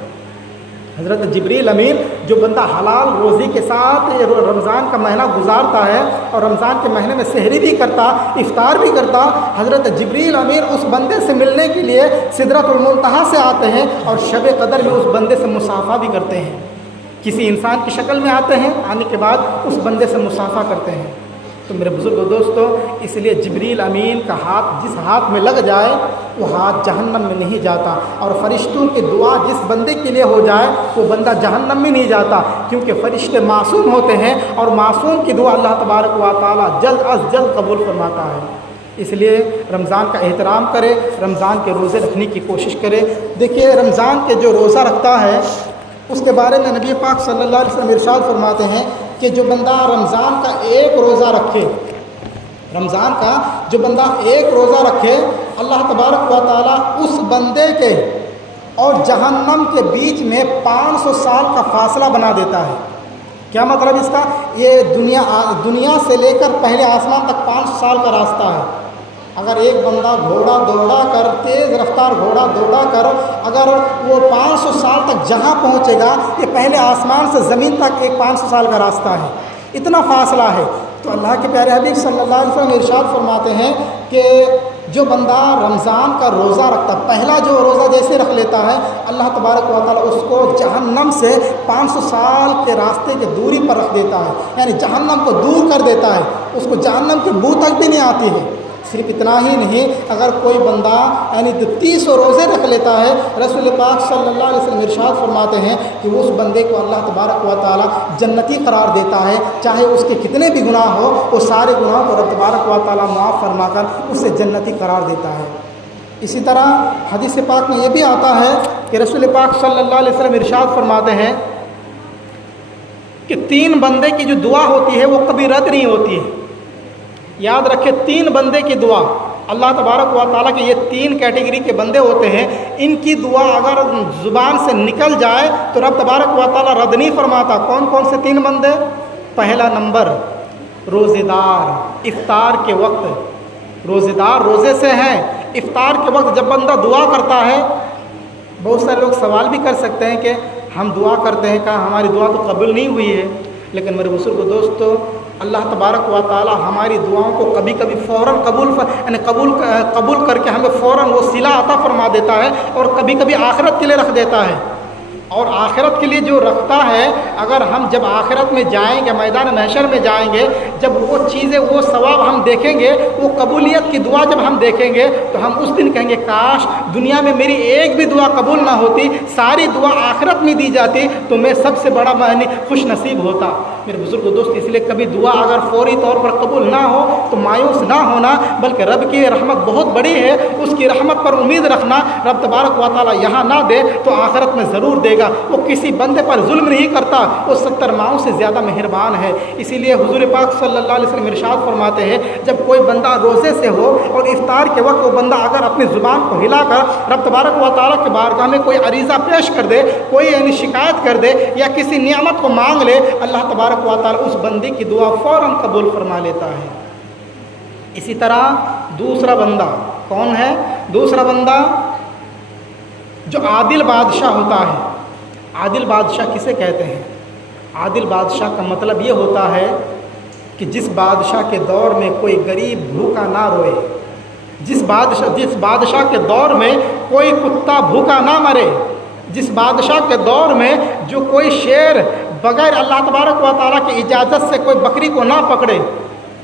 حضرت جبریل امین جو بندہ حلال روزی کے ساتھ رمضان کا مہینہ گزارتا ہے اور رمضان کے مہینے میں سحری بھی کرتا، افطار بھی کرتا، حضرت جبریل امین اس بندے سے ملنے کے لیے سدرۃ المنتہا سے آتے ہیں اور شب قدر میں اس بندے سے مصافحہ بھی کرتے ہیں. کسی انسان کی شکل میں آتے ہیں، آنے کے بعد اس بندے سے مصافحہ کرتے ہیں. تو میرے بزرگ دوستوں، اس لیے جبریل امین کا ہاتھ جس ہاتھ میں لگ جائے وہ ہاتھ جہنم میں نہیں جاتا، اور فرشتوں کی دعا جس بندے کے لیے ہو جائے وہ بندہ جہنم میں نہیں جاتا، کیونکہ فرشتے معصوم ہوتے ہیں اور معصوم کی دعا اللہ تبارک و تعالیٰ جلد از جلد قبول فرماتا ہے. اس لیے رمضان کا احترام کرے، رمضان کے روزے رکھنے کی کوشش کرے. دیکھیے رمضان کے جو روزہ رکھتا ہے اس کے بارے میں نبی پاک صلی اللہ علیہ وسلم ارشاد فرماتے ہیں کہ جو بندہ رمضان کا ایک روزہ رکھے، رمضان کا جو بندہ ایک روزہ رکھے، اللہ تبارک و تعالیٰ اس بندے کے اور جہنم کے بیچ میں 500 سال کا فاصلہ بنا دیتا ہے. کیا مطلب اس کا؟ یہ دنیا سے لے کر پہلے آسمان تک 500 سال کا راستہ ہے. اگر ایک بندہ گھوڑا دوڑا کر، تیز رفتار گھوڑا دوڑا کر اگر وہ 500 سال تک جہاں پہنچے گا، یہ پہلے آسمان سے زمین تک ایک 500 سال کا راستہ ہے، اتنا فاصلہ ہے. تو اللہ کے پیارے حبیب صلی اللہ علیہ وسلم ارشاد فرماتے ہیں کہ جو بندہ رمضان کا روزہ رکھتا، پہلا جو روزہ جیسے رکھ لیتا ہے، اللہ تبارک و تعالیٰ اس کو جہنم سے 500 سال کے راستے کی دوری پر رکھ دیتا ہے، یعنی جہنم کو دور کر دیتا ہے، اس کو جہنم کی بو تک بھی نہیں آتی ہے. صرف اتنا ہی نہیں، اگر کوئی بندہ یعنی 30 روزے رکھ لیتا ہے، رسول پاک صلی اللہ علیہ وسلم ارشاد فرماتے ہیں کہ اس بندے کو اللہ تبارک و تعالیٰ جنتی قرار دیتا ہے، چاہے اس کے کتنے بھی گناہ ہو، وہ سارے گناہوں کو رب تبارک و تعالیٰ معاف فرما کر اسے جنتی قرار دیتا ہے. اسی طرح حدیث پاک میں یہ بھی آتا ہے کہ رسول پاک صلی اللہ علیہ وسلم ارشاد فرماتے ہیں کہ 3 بندے کی جو دعا ہوتی ہے وہ کبھی رد نہیں ہوتی ہے. یاد رکھے 3 بندے کی دعا، اللہ تبارک و تعالیٰ کے یہ 3 کیٹیگری کے بندے ہوتے ہیں، ان کی دعا اگر زبان سے نکل جائے تو رب تبارک و تعالیٰ رد نہیں فرماتا. کون کون سے 3 بندے؟ پہلا نمبر روزے دار، افطار کے وقت روزے دار روزے سے ہیں، افطار کے وقت جب بندہ دعا کرتا ہے. بہت سارے لوگ سوال بھی کر سکتے ہیں کہ ہم دعا کرتے ہیں کہ ہماری دعا تو قبول نہیں ہوئی ہے، لیکن میرے بزرگ دوستو اللہ تبارک و تعالی ہماری دعاؤں کو کبھی کبھی فوراً قبول کر کے ہمیں فوراً وہ صلہ عطا فرما دیتا ہے، اور کبھی کبھی آخرت کے لیے رکھ دیتا ہے۔ اور آخرت کے لیے جو رکھتا ہے، اگر ہم جب آخرت میں جائیں گے، میدان محشر میں جائیں گے، جب وہ چیزیں وہ ثواب ہم دیکھیں گے، وہ قبولیت کی دعا جب ہم دیکھیں گے، تو ہم اس دن کہیں گے کاش دنیا میں میری ایک بھی دعا قبول نہ ہوتی، ساری دعا آخرت میں دی جاتی تو میں سب سے بڑا خوش نصیب ہوتا۔ میرے بزرگ دوست، اس لیے کبھی دعا اگر فوری طور پر قبول نہ ہو تو مایوس نہ ہونا، بلکہ رب کی رحمت بہت بڑی ہے، اس کی رحمت پر امید رکھنا۔ رب تبارک و تعالی یہاں نہ دے تو آخرت میں ضرور دے گا۔ وہ کسی بندے پر ظلم نہیں کرتا، وہ 70 ماؤں سے زیادہ مہربان ہے۔ اسی لیے حضور پاک صلی اللہ علیہ وسلم ارشاد فرماتے ہیں، جب کوئی بندہ روزے سے ہو اور افطار کے وقت وہ بندہ اگر اپنی زبان کو ہلا کر رب تبارک و تعالیٰ کی بارگاہ میں کوئی عریضہ پیش کر دے، کوئی شکایت کر دے یا کسی نعمت کو مانگ لے، اللہ تبارک و تعالیٰ اس بندے کی دعا فوراً قبول فرما لیتا ہے۔ اسی طرح دوسرا بندہ کون ہے؟ دوسرا بندہ جو عادل بادشاہ ہوتا ہے۔ عادل بادشاہ کسے کہتے ہیں؟ عادل بادشاہ کا مطلب یہ ہوتا ہے کہ جس بادشاہ کے دور میں کوئی غریب بھوکا نہ روئے، جس بادشاہ کے دور میں کوئی کتا بھوکا نہ مرے، جس بادشاہ کے دور میں جو کوئی شیر بغیر اللہ تبارک و تعالیٰ کی اجازت سے کوئی بکری کو نہ پکڑے۔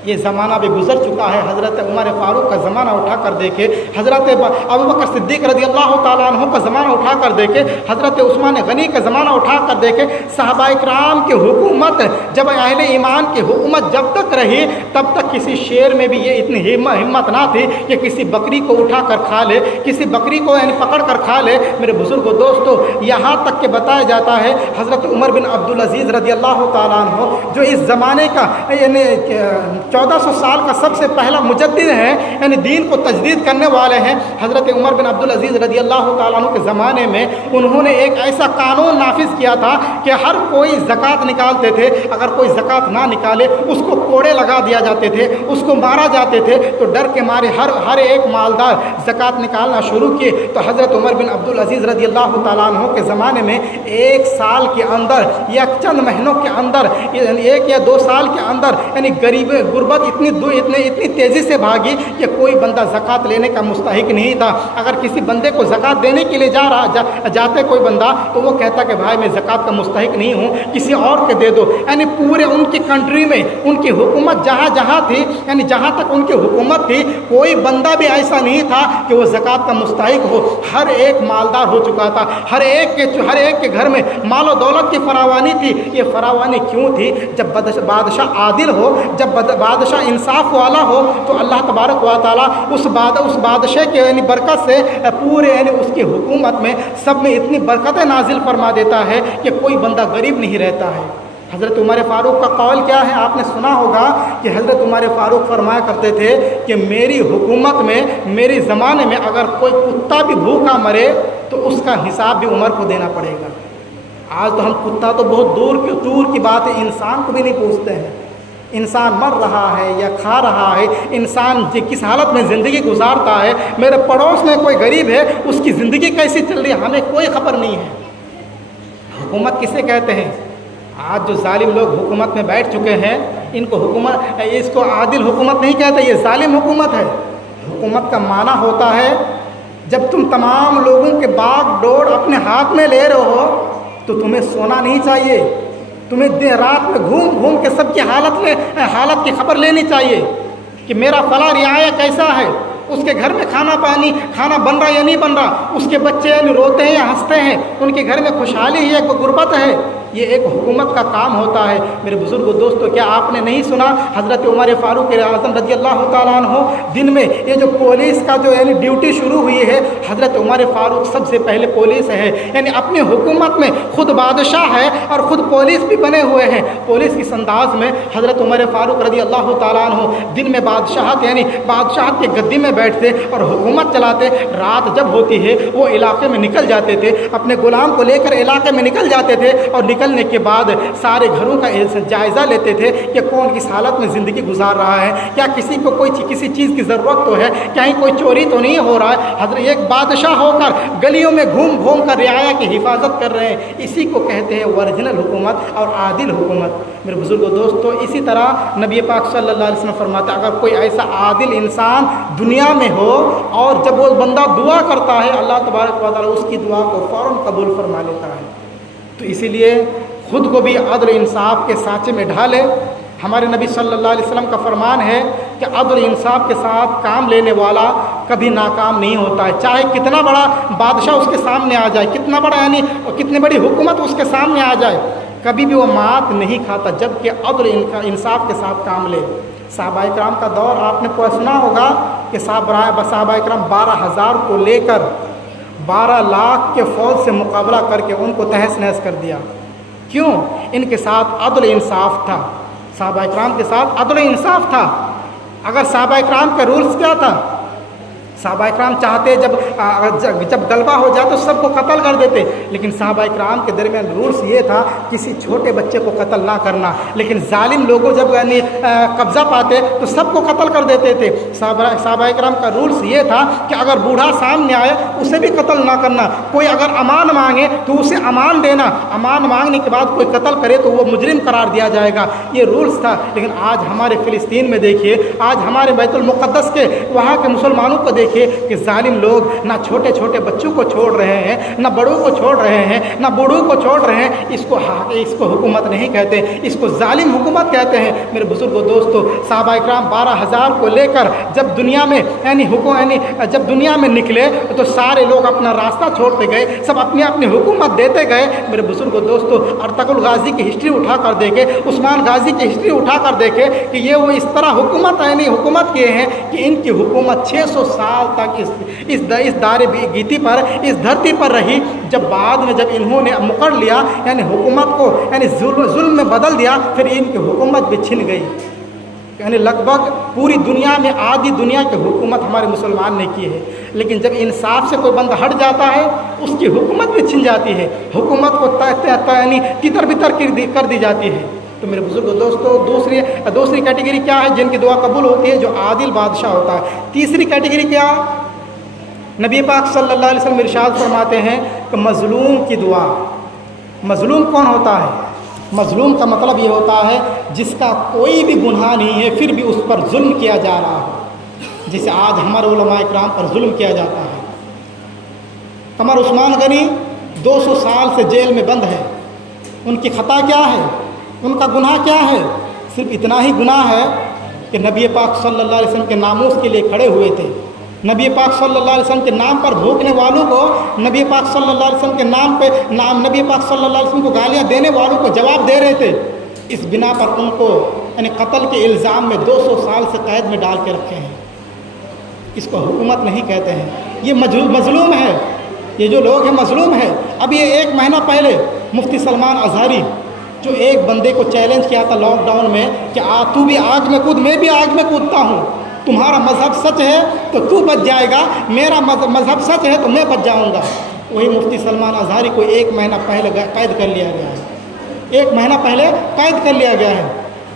یہ زمانہ بھی گزر چکا ہے۔ حضرت عمر فاروق کا زمانہ اٹھا کر دیکھے، حضرت ابوبکر صدیق رضی اللہ تعالیٰ عنہ کا زمانہ اٹھا کر دیکھے، حضرت عثمان غنی کا زمانہ اٹھا کر دیکھے، صحابہ کرام کی حکومت، جب اہل ایمان کی حکومت جب تک رہی تب تک کسی شیر میں بھی یہ اتنی ہمت نہ تھی کہ کسی بکری کو اٹھا کر کھا لے، کسی بکری کو پکڑ کر کھا لے۔ میرے بزرگ دوستو، یہاں تک کہ بتایا جاتا ہے حضرت عمر بن عبدالعزیز رضی اللہ تعالیٰ عنہ جو اس زمانے کا 1400 سال کا سب سے پہلا مجدد ہے، یعنی دین کو تجدید کرنے والے ہیں، حضرت عمر بن عبدالعزیز رضی اللہ تعالیٰ عنہ کے زمانے میں انہوں نے ایک ایسا قانون نافذ کیا تھا کہ ہر کوئی زکوٰۃ نکالتے تھے، اگر کوئی زکوٰۃ نہ نکالے اس کو کوڑے لگا دیا جاتے تھے، اس کو مارا جاتے تھے۔ تو ڈر کے مارے ہر ایک مالدار زکوٰۃ نکالنا شروع کیے۔ تو حضرت عمر بن عبدالعزیز رضی اللہ تعالیٰ عنہ کے زمانے میں ایک سال کے اندر یا چند مہینوں کے اندر، ایک یا 2 سال کے اندر، یعنی غربت اتنی تیزی سے بھاگی کہ کوئی بندہ زکوٰۃ لینے کا مستحق نہیں تھا۔ اگر کسی بندے کو زکوٰۃ دینے کے لیے جاتے کوئی بندہ تو وہ کہتا کہ بھائی میں زکوٰۃ کا مستحق نہیں ہوں، کسی اور کے دے دو۔ یعنی پورے ان کی کنٹری میں ان کی حکومت جہاں تھی، یعنی جہاں تک ان کی حکومت تھی، کوئی بندہ بھی ایسا نہیں تھا کہ وہ زکوٰۃ کا مستحق ہو۔ ہر ایک مالدار ہو چکا تھا، ہر ایک کے گھر میں مال و دولت کی فراوانی تھی۔ یہ فراوانی کیوں تھی؟ جب بادشاہ عادل ہو، جب بادشاہ انصاف والا ہو تو اللہ تبارک و تعالیٰ اس بادشاہ کے برکت سے پورے اس کی حکومت میں سب میں اتنی برکتیں نازل فرما دیتا ہے کہ کوئی بندہ غریب نہیں رہتا ہے۔ حضرت عمر فاروق کا قول کیا ہے؟ آپ نے سنا ہوگا کہ حضرت عمر فاروق فرمایا کرتے تھے کہ میری حکومت میں، میرے زمانے میں اگر کوئی کتا بھی بھوکا مرے تو اس کا حساب بھی عمر کو دینا پڑے گا۔ آج تو ہم کتا تو بہت دور کی بات ہے، انسان کو بھی نہیں پوچھتے ہیں۔ انسان مر رہا ہے یا کھا رہا ہے، انسان کس حالت میں زندگی گزارتا ہے، میرے پڑوس میں کوئی غریب ہے اس کی زندگی کیسی چل رہی ہے، ہمیں کوئی خبر نہیں ہے۔ حکومت کسے کہتے ہیں؟ آج جو ظالم لوگ حکومت میں بیٹھ چکے ہیں ان کو اس کو عادل حکومت نہیں کہتے، یہ ظالم حکومت ہے۔ حکومت کا معنی ہوتا ہے جب تم تمام لوگوں کے باغ ڈور اپنے ہاتھ میں لے رہے ہو تو تمہیں سونا نہیں چاہیے، تمہیں دن رات میں گھوم کے سب کی حالت کی خبر لینی چاہیے کہ میرا فلاں رعایا کیسا ہے، اس کے گھر میں کھانا بن رہا یا نہیں بن رہا، اس کے بچے روتے ہیں یا ہنستے ہیں، ان کے گھر میں خوشحالی ہے کہ غربت ہے۔ یہ ایک حکومت کا کام ہوتا ہے۔ میرے بزرگ دوستو، کیا آپ نے نہیں سنا حضرت عمر فاروق اعظم رضی اللہ تعالیٰ عنہ دن میں یہ جو پولیس کا جو ڈیوٹی شروع ہوئی ہے، حضرت عمر فاروق سب سے پہلے پولیس ہے، یعنی اپنی حکومت میں خود بادشاہ ہے اور خود پولیس بھی بنے ہوئے ہیں۔ پولیس اس انداز میں حضرت عمر فاروق رضی اللہ تعالیٰ عنہ دن میں بادشاہت کے گدی میں بیٹھتے اور حکومت چلاتے، رات جب ہوتی ہے وہ علاقے میں نکل جاتے تھے، اپنے غلام کو لے کر علاقے میں نکل جاتے تھے اور نکل نکلنے کے بعد سارے گھروں کا جائزہ لیتے تھے کہ کون کس حالت میں زندگی گزار رہا ہے، کیا کسی کو کسی چیز کی ضرورت تو ہے، کہیں کوئی چوری تو نہیں ہو رہا ہے۔ حضرت ایک بادشاہ ہو کر گلیوں میں گھوم گھوم کر رعایا کی حفاظت کر رہے ہیں، اسی کو کہتے ہیں اوریجنل حکومت اور عادل حکومت۔ میرے بزرگوں دوستو، اسی طرح نبی پاک صلی اللہ علیہ وسلم فرماتے ہیں اگر کوئی ایسا عادل انسان دنیا میں ہو اور جب وہ بندہ دعا کرتا ہے اللہ تبارک و تعالیٰ اس کی دعا کو فوراً قبول فرما لیتا ہے۔ تو اسی لیے خود کو بھی عدل انصاف کے سانچے میں ڈھالے۔ ہمارے نبی صلی اللہ علیہ وسلم کا فرمان ہے کہ عدل انصاف کے ساتھ کام لینے والا کبھی ناکام نہیں ہوتا ہے، چاہے کتنا بڑا بادشاہ اس کے سامنے آ جائے، کتنا بڑا کتنی بڑی حکومت اس کے سامنے آ جائے، کبھی بھی وہ مات نہیں کھاتا جب کہ عدل انصاف کے ساتھ کام لے۔ صحابہ کرام کا دور آپ نے سنا ہوگا کہ صحابہ کرام 12,000 کو لے کر 12 لاکھ کے فوج سے مقابلہ کر کے ان کو تہس نہس کر دیا۔ کیوں؟ ان کے ساتھ عدل انصاف تھا، صحابہ اکرام کے ساتھ عدل انصاف تھا۔ اگر صحابہ اکرام کا رولز کیا تھا؟ صحابہ اکرام چاہتے جب غلبہ ہو جائے تو سب کو قتل کر دیتے، لیکن صحابہ اکرام کے درمیان رولز یہ تھا کسی چھوٹے بچے کو قتل نہ کرنا، لیکن ظالم لوگوں جب قبضہ پاتے تو سب کو قتل کر دیتے تھے۔ صحابہ اکرام کا رولز یہ تھا کہ اگر بوڑھا سامنے آئے اسے بھی قتل نہ کرنا، کوئی اگر امان مانگے تو اسے امان دینا، امان مانگنے کے بعد کوئی قتل کرے تو وہ مجرم قرار دیا جائے گا، یہ رولز تھا۔ لیکن آج ہمارے فلسطین میں دیکھیے، آج ہمارے بیت المقدس کے وہاں کے مسلمانوں کو دیکھیے کہ ظالم لوگ نہ چھوٹے چھوٹے بچوں کو چھوڑ رہے ہیں، نہ بڑوں کو چھوڑ رہے ہیں، نہ بوڑھوں کو چھوڑ رہے ہیں۔ اس کو حکومت نہیں کہتے، اس کو ظالم حکومت کہتے ہیں۔ میرے بزرگوں دوستو، صحابہ اکرام 12,000 کو لے کر جب دنیا میں نکلے تو سارے لوگ اپنا راستہ چھوڑتے گئے، سب اپنی اپنی حکومت دیتے گئے۔ میرے بزرگوں دوستو، ارطغرل غازی کی ہسٹری اٹھا کر دیکھے، عثمان غازی کی ہسٹری اٹھا کر دیکھے کہ یہ وہ اس طرح حکومت کیے ہیں کہ ان کی حکومت 600 سال تک اس دار گیتی پر، اس دھرتی پر رہی۔ جب بعد میں جب انہوں نے مکر لیا، یعنی حکومت کو ظلم میں بدل دیا، پھر ان کی حکومت بھی چھن گئی۔ یعنی لگ بھگ پوری دنیا میں آدھی دنیا کی حکومت ہمارے مسلمان نے کی ہے، لیکن جب انصاف سے کوئی بندہ ہٹ جاتا ہے اس کی حکومت بھی چھن جاتی ہے، حکومت کو تتر بتر کر دی جاتی ہے۔ تو میرے بزرگوں دوستو، دوسری کیٹیگری کیا ہے؟ جن کی دعا قبول ہوتی ہے، جو عادل بادشاہ ہوتا ہے۔ تیسری کیٹیگری کیا؟ نبی پاک صلی اللہ علیہ وسلم ارشاد فرماتے ہیں کہ مظلوم کی دعا۔ مظلوم کون ہوتا ہے؟ مظلوم کا مطلب یہ ہوتا ہے جس کا کوئی بھی گناہ نہیں ہے پھر بھی اس پر ظلم کیا جا رہا ہو، جسے آج ہمارے علماء اکرام پر ظلم کیا جاتا ہے۔ قمر عثمان غنی 200 سال سے جیل میں بند ہے، ان کی خطا کیا ہے؟ ان کا گناہ کیا ہے؟ صرف اتنا ہی گناہ ہے کہ نبی پاک صلی اللہ علیہ وسلم کے ناموس کے لیے کھڑے ہوئے تھے، نبی پاک صلی اللہ علیہ وسلم کے نام پر بھوکنے والوں کو، نبی پاک صلی اللہ علیہ وسلم کے نبی پاک صلی اللہ علیہ وسلم کو گالیاں دینے والوں کو جواب دے رہے تھے۔ اس بنا پر ان کو قتل کے الزام میں 200 سال سے قید میں ڈال کے رکھے ہیں۔ اس کو حکومت نہیں کہتے ہیں، یہ مظلوم ہے، یہ جو لوگ ہیں مظلوم ہے۔ اب یہ 1 مہینہ پہلے مفتی سلمان اظہری جو ایک بندے کو چیلنج کیا تھا لاک ڈاؤن میں کہ تو بھی آگ میں کود، میں بھی آگ میں کودتا ہوں، تمہارا مذہب سچ ہے تو تو بچ جائے گا، میرا مذہب سچ ہے تو میں بچ جاؤں گا۔ وہی مفتی سلمان اظہری کو 1 مہینہ پہلے قید کر لیا گیا ہے، 1 مہینہ پہلے قید کر لیا گیا ہے۔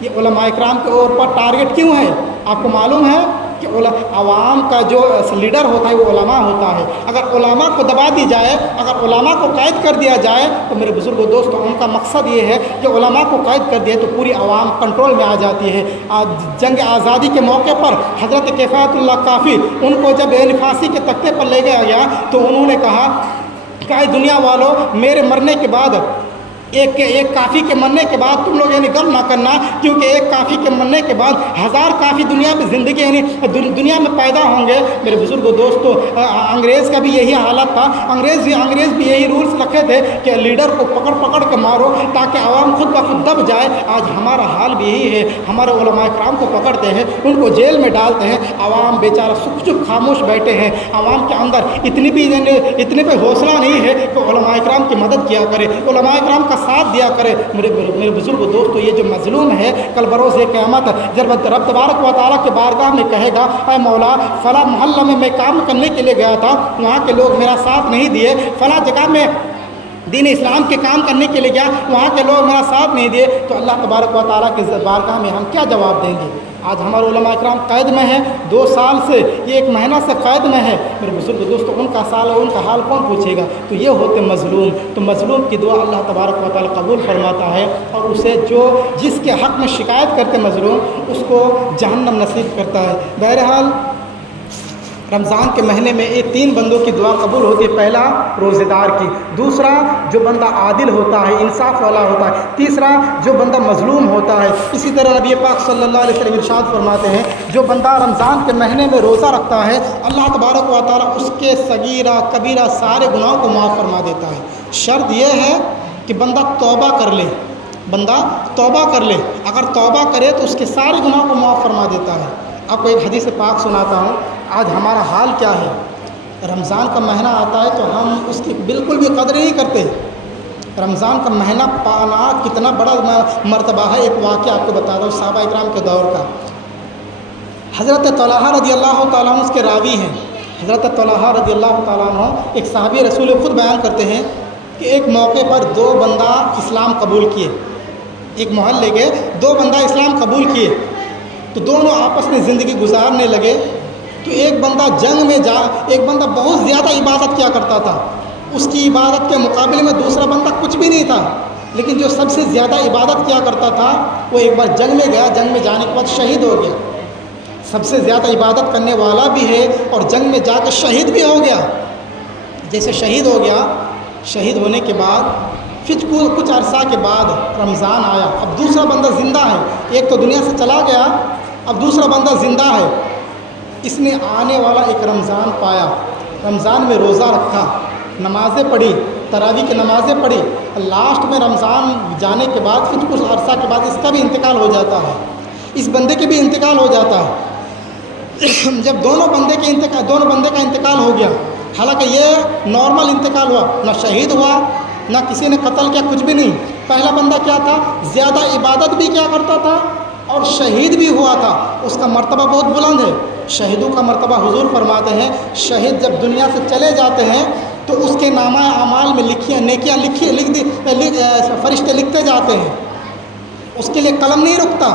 یہ علماء اکرام کے اوپر ٹارگٹ کیوں ہے؟ آپ کو معلوم ہے کہ عوام کا جو لیڈر ہوتا ہے وہ علماء ہوتا ہے۔ اگر علماء کو دبا دی جائے، اگر علماء کو قید کر دیا جائے تو میرے بزرگوں دوستوں، ان کا مقصد یہ ہے کہ علماء کو قید کر دیا تو پوری عوام کنٹرول میں آ جاتی ہے۔ جنگ آزادی کے موقع پر حضرت کفایت اللہ کافی، ان کو جب پھانسی کے تختے پر لے گیا گیا تو انہوں نے کہا کہ اے دنیا والوں، میرے مرنے کے بعد ایک کافی کے مرنے کے بعد تم لوگ غم نہ کرنا، کیونکہ ایک کافی کے مرنے کے بعد 1000 کافی دنیا میں زندگی دنیا میں پیدا ہوں گے۔ میرے بزرگوں دوستو، انگریز کا بھی یہی حالت تھا، انگریز بھی یہی رولز رکھے تھے کہ لیڈر کو پکڑ کے مارو تاکہ عوام خود بخود دب جائے۔ آج ہمارا حال بھی یہی ہے، ہمارے علماء اکرام کو پکڑتے ہیں، ان کو جیل میں ڈالتے ہیں، عوام بیچارہ چپ خاموش بیٹھے ہیں۔ عوام کے اندر اتنی بھی حوصلہ نہیں ہے کہ علماء اکرام کی مدد کیا کرے، علماء اکرام کا ساتھ دیا کرے۔ میرے بزرگ دوستو، یہ جو مظلوم ہے کل بروز قیامت جب رب تبارک و تعالیٰ کے بارگاہ میں کہے گا اے مولا، فلاں محلہ میں کام کرنے کے لیے گیا تھا، وہاں کے لوگ میرا ساتھ نہیں دیے، فلاں جگہ میں دین اسلام کے کام کرنے کے لیے گیا، وہاں کے لوگ میرا ساتھ نہیں دیے، تو اللہ تبارک و تعالیٰ کے بارگاہ میں ہم کیا جواب دیں گے؟ آج ہمارے علماء اکرام قید میں ہیں، 2 سال سے، یہ 1 مہینہ سے قید میں ہے، میرے بزرگ دوستوں ان کا ان کا حال کون پوچھے گا؟ تو یہ ہوتے مظلوم، تو مظلوم کی دعا اللہ تبارک و تعالیٰ قبول فرماتا ہے، اور اسے جس کے حق میں شکایت کرتے مظلوم، اس کو جہنم نصیب کرتا ہے۔ بہرحال رمضان کے مہینے میں یہ 3 بندوں کی دعا قبول ہوتی ہے، پہلا روزے دار کی، دوسرا جو بندہ عادل ہوتا ہے، انصاف والا ہوتا ہے، تیسرا جو بندہ مظلوم ہوتا ہے۔ اسی طرح نبی پاک صلی اللہ علیہ وسلم ارشاد فرماتے ہیں جو بندہ رمضان کے مہینے میں روزہ رکھتا ہے، اللہ تبارک و تعالیٰ اس کے صغیرہ کبیرہ سارے گناہوں کو معاف فرما دیتا ہے۔ شرط یہ ہے کہ بندہ توبہ کر لے، بندہ توبہ کر لے، اگر توبہ کرے تو اس کے سارے گناہوں کو معاف فرما دیتا ہے۔ آپ کو ایک حدیث پاک سناتا ہوں، آج ہمارا حال کیا ہے؟ رمضان کا مہینہ آتا ہے تو ہم اس کی بالکل بھی قدر نہیں کرتے۔ رمضان کا مہینہ پانا کتنا بڑا مرتبہ ہے۔ ایک واقعہ آپ کو بتا دوں صحابہ اکرام کے دور کا۔ حضرت طلحہ رضی اللہ تعالیٰ عنہ اس کے راوی ہیں۔ حضرت طلحہ رضی اللہ تعالیٰ عنہ ایک صحابی رسول خود بیان کرتے ہیں کہ ایک موقع پر 2 بندہ اسلام قبول کیے، ایک محلے کے 2 بندہ اسلام قبول کیے، تو دونوں آپس میں زندگی گزارنے لگے۔ تو ایک بندہ جنگ میں ایک بندہ بہت زیادہ عبادت کیا کرتا تھا، اس کی عبادت کے مقابلے میں دوسرا بندہ کچھ بھی نہیں تھا، لیکن جو سب سے زیادہ عبادت کیا کرتا تھا وہ ایک بار جنگ میں گیا، جنگ میں جانے کے بعد شہید ہو گیا۔ سب سے زیادہ عبادت کرنے والا بھی ہے اور جنگ میں جا کے شہید بھی ہو گیا۔ جیسے شہید ہو گیا، شہید ہونے کے بعد پھر کچھ عرصہ کے بعد رمضان آیا، اب دوسرا بندہ زندہ ہے، ایک تو دنیا سے چلا گیا، اب دوسرا بندہ زندہ ہے۔ اس نے آنے والا ایک رمضان پایا، رمضان میں روزہ رکھا، نمازیں پڑھی، تراویح کی نمازیں پڑھی، لاسٹ میں رمضان جانے کے بعد پھر کچھ عرصہ کے بعد اس کا بھی انتقال ہو جاتا ہے، اس بندے کے بھی انتقال ہو جاتا ہے۔ جب دونوں بندے کا انتقال ہو گیا، حالانکہ یہ نارمل انتقال ہوا، نہ شہید ہوا نہ کسی نے قتل کیا، کچھ بھی نہیں۔ پہلا بندہ کیا تھا؟ زیادہ عبادت بھی کیا کرتا تھا اور شہید بھی ہوا تھا، اس کا مرتبہ بہت بلند ہے۔ شہیدوں کا مرتبہ حضور فرماتے ہیں شہید جب دنیا سے چلے جاتے ہیں تو اس کے نامہ اعمال میں نیکیاں فرشتے لکھتے جاتے ہیں، اس کے لیے قلم نہیں رکتا،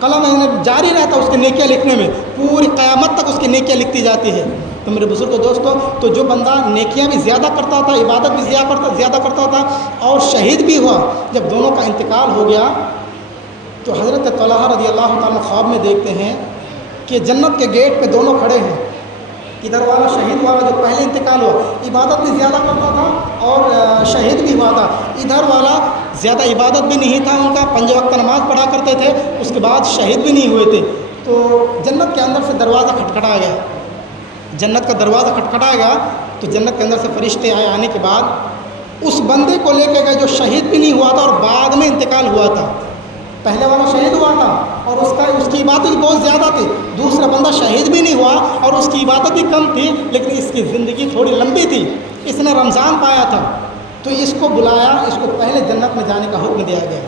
قلم جاری رہتا اس کے نیکیاں لکھنے میں، پوری قیامت تک اس کی نیکیاں لکھتی جاتی ہے۔ تو میرے بزرگ دوستوں، تو جو بندہ نیکیاں بھی زیادہ کرتا تھا، عبادت بھی زیادہ کرتا تھا اور شہید بھی ہوا، جب دونوں کا انتقال ہو گیا تو حضرت طلحہ رضی اللہ تعالیٰ خواب میں دیکھتے ہیں کہ جنت کے گیٹ پہ دونوں کھڑے ہیں، ادھر والا شہید والا جو پہلے انتقال ہوا، عبادت بھی زیادہ کرتا تھا اور شہید بھی ہوا تھا، ادھر والا زیادہ عبادت بھی نہیں تھا، ان کا 5 وقت نماز پڑھا کرتے تھے، اس کے بعد شہید بھی نہیں ہوئے تھے۔ تو جنت کے اندر سے دروازہ کھٹکھٹا گیا، جنت کا دروازہ کھٹکھٹا گیا تو جنت کے اندر سے فرشتے آنے کے بعد اس بندے کو لے کے گئے جو شہید بھی نہیں ہوا تھا اور بعد میں انتقال ہوا تھا۔ پہلے والا شہید ہوا تھا اور اس کی عبادت بہت زیادہ تھی، دوسرا بندہ شہید بھی نہیں ہوا اور اس کی عبادت بھی کم تھی، لیکن اس کی زندگی تھوڑی لمبی تھی، اس نے رمضان پایا تھا، تو اس کو بلایا، اس کو پہلے جنت میں جانے کا حکم دیا گیا۔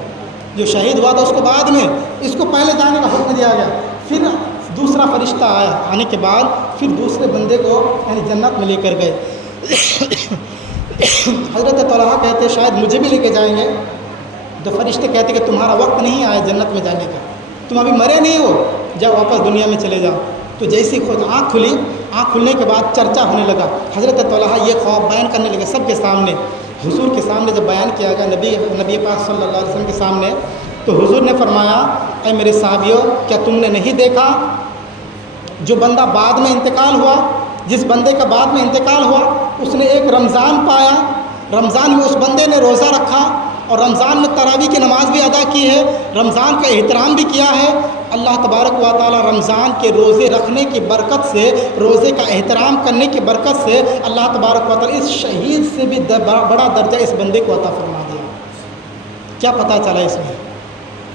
جو شہید ہوا تھا اس کو بعد میں، اس کو پہلے جانے کا حکم دیا گیا۔ پھر دوسرا فرشتہ آیا، آنے کے بعد پھر دوسرے بندے کو یعنی جنت میں لے کر گئے۔ حضرت طلحہ کہتے شاید مجھے بھی لے کے جائیں گے، تو فرشتے کہتے کہ تمہارا وقت نہیں آیا جنت میں جانے کا، تم ابھی مرے نہیں ہو، جب واپس دنیا میں چلے جاؤ۔ تو جیسی خود آنکھ کھلی، آنکھ کھلنے کے بعد چرچا ہونے لگا، حضرت طلحہ یہ خواب بیان کرنے لگے سب کے سامنے، حضور کے سامنے جب بیان کیا گیا نبی پاک صلی اللہ علیہ وسلم کے سامنے، تو حضور نے فرمایا اے میرے صحابیوں، کیا تم نے نہیں دیکھا جو بندہ بعد میں انتقال ہوا، جس بندے کا بعد میں انتقال ہوا اس نے ایک رمضان پایا، رمضان میں اس بندے نے روزہ رکھا اور رمضان میں تراویح کی نماز بھی ادا کی ہے، رمضان کا احترام بھی کیا ہے۔ اللہ تبارک و تعالیٰ رمضان کے روزے رکھنے کی برکت سے، روزے کا احترام کرنے کی برکت سے اللہ تبارک و تعالیٰ اس شہید سے بھی بڑا درجہ اس بندے کو عطا فرما دیا۔ کیا پتہ چلا اس میں؟